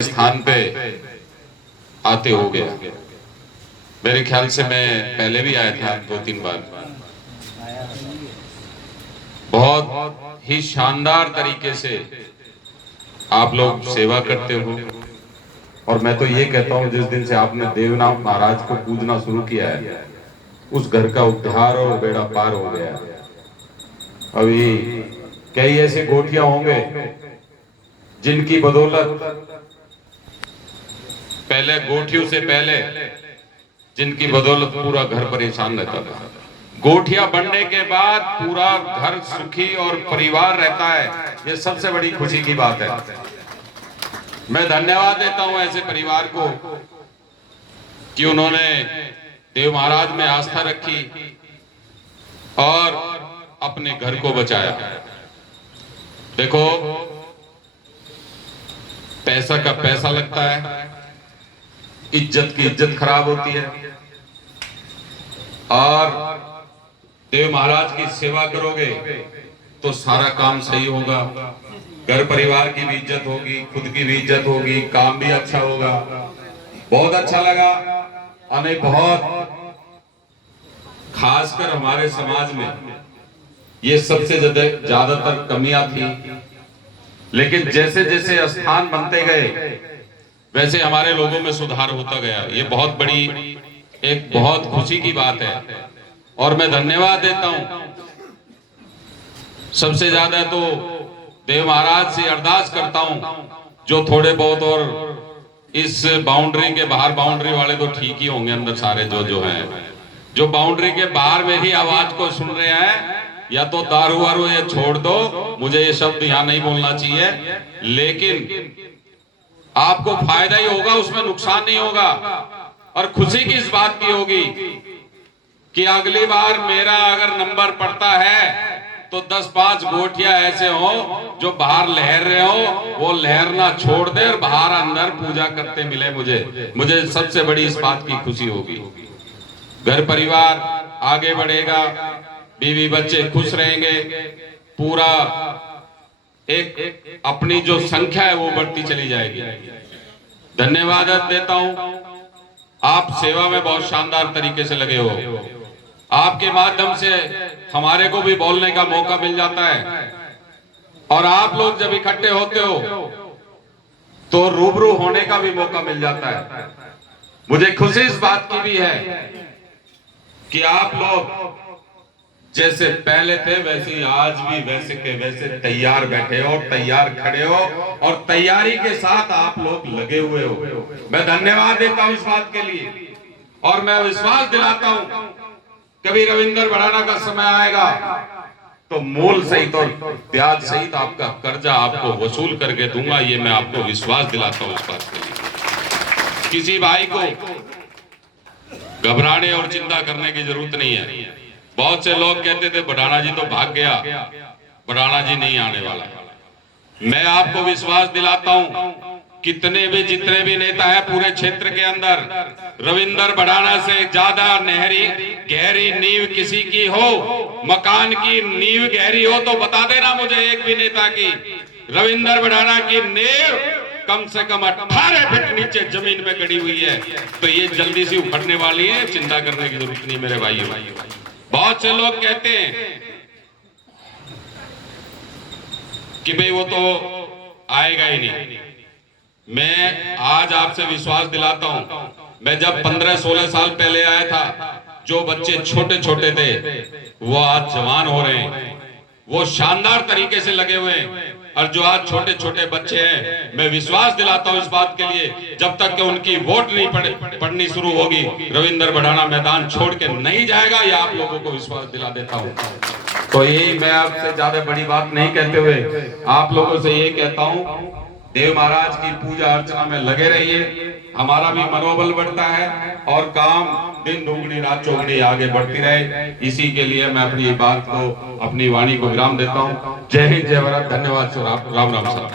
स्थान पे आते हो गया। मेरे ख्याल से मैं पहले भी आया था 2-3 बार। बहुत ही शानदार तरीके से आप लोग सेवा करते हो और मैं तो ये कहता हूँ जिस दिन से आपने देवनाथ महाराज को पूजना शुरू किया है उस घर का उद्धार और बेड़ा पार हो गया। अभी कई ऐसे गोठिया होंगे जिनकी बदौलत पहले गोठियों से पहले जिनकी बदौलत पूरा घर परेशान रहता था, गोठिया बनने के बाद पूरा घर सुखी और परिवार रहता है। ये सबसे बड़ी खुशी की बात है। मैं धन्यवाद देता हूं ऐसे परिवार को कि उन्होंने देव महाराज में आस्था रखी और अपने घर को बचाया। देखो, पैसा का पैसा लगता है, इज्जत की इज्जत खराब होती है और देव महाराज की सेवा करोगे तो सारा काम सही होगा, घर परिवार की भी इज्जत होगी, खुद की भी इज्जत होगी, काम भी अच्छा होगा। बहुत अच्छा लगा। हमें बहुत खासकर हमारे समाज में ये सबसे ज्यादातर कमियां थी, लेकिन जैसे जैसे स्थान बनते गए वैसे हमारे लोगों में सुधार होता गया। ये बहुत बड़ी एक बहुत खुशी की बात है और मैं धन्यवाद देता हूं। सबसे ज्यादा तो देव महाराज से अरदास करता हूं, जो थोड़े बहुत और इस बाउंड्री के बाहर, बाउंड्री वाले तो ठीक ही होंगे अंदर सारे जो हैं, जो बाउंड्री के बाहर मेरी आवाज को सुन रहे हैं, या तो दारू वारू ये छोड़ दो, मुझे ये शब्द यहां नहीं बोलना चाहिए, लेकिन आपको फायदा ही होगा, उसमें नुकसान नहीं होगा। और खुशी की इस बात की होगी कि अगली बार मेरा अगर नंबर पड़ता है तो 10-5 गोठिया ऐसे हो जो बाहर लहर रहे हो, वो लहरना छोड़ दे और बाहर अंदर पूजा करते मिले मुझे सबसे बड़ी इस बात की खुशी होगी। घर परिवार आगे बढ़ेगा, बीवी बच्चे खुश रहेंगे, पूरा एक अपनी जो संख्या है वो बढ़ती चली जाएगी। धन्यवाद देता हूं। आप सेवा में बहुत शानदार तरीके से लगे हो। आपके माध्यम से हमारे को भी बोलने का मौका मिल जाता है और आप लोग जब इकट्ठे होते हो तो रूबरू होने का भी मौका मिल जाता है। मुझे खुशी इस बात की भी है कि आप लोग जैसे पहले थे वैसे ही आज भी वैसे के वैसे तैयार बैठे हो, तैयार खड़े हो और तैयारी के साथ आप लोग लगे हुए हो। मैं धन्यवाद देता हूं इस बात के लिए और मैं विश्वास दिलाता हूं कभी रविंदर बढ़ाना का समय आएगा तो मूल सहित और ब्याज सहित आपका कर्जा आपको वसूल करके दूंगा। ये मैं आपको विश्वास दिलाता हूं इस बात के लिए। किसी भाई को घबराने और चिंता करने की जरूरत नहीं है। बहुत से लोग कहते थे बढ़ाना जी तो भाग गया, बढ़ाना जी नहीं आने वाला। मैं आपको विश्वास दिलाता हूं, कितने भी जितने भी नेता है पूरे क्षेत्र के अंदर, रविंदर बढ़ाना से ज्यादा नहरी गहरी नींव किसी की हो, मकान की नींव गहरी हो तो बता देना मुझे एक भी नेता की। रविंदर बढ़ाना की नींव कम से कम 18 फीट नीचे जमीन में गड़ी हुई है, तो ये जल्दी से उखड़ने वाली है, चिंता करने की जरूरत नहीं मेरे भाइयों। बहुत से लोग कहते हैं कि भाई वो तो आएगा ही नहीं। मैं आज आपसे विश्वास दिलाता हूं, मैं जब 15-16 साल पहले आया था, जो बच्चे छोटे छोटे थे वो आज जवान हो रहे हैं, वो शानदार तरीके से लगे हुए हैं। और जो आज छोटे छोटे बच्चे हैं, मैं विश्वास दिलाता हूं इस बात के लिए, जब तक कि उनकी वोट नहीं पड़नी शुरू होगी, रविंदर बढ़ाना मैदान छोड़ के नहीं जाएगा। ये आप लोगों को विश्वास दिला देता हूं। तो यही मैं आपसे ज्यादा बड़ी बात नहीं कहते हुए आप लोगों से ये कहता हूं, देव महाराज की पूजा अर्चना में लगे रहिए, हमारा भी मनोबल बढ़ता है और काम दिन दुगनी रात चौगुनी आगे बढ़ती रहे। इसी के लिए मैं अपनी बात को, अपनी वाणी को विराम देता हूं। जय हिंद, जय भारत, धन्यवाद। राम राम साहब।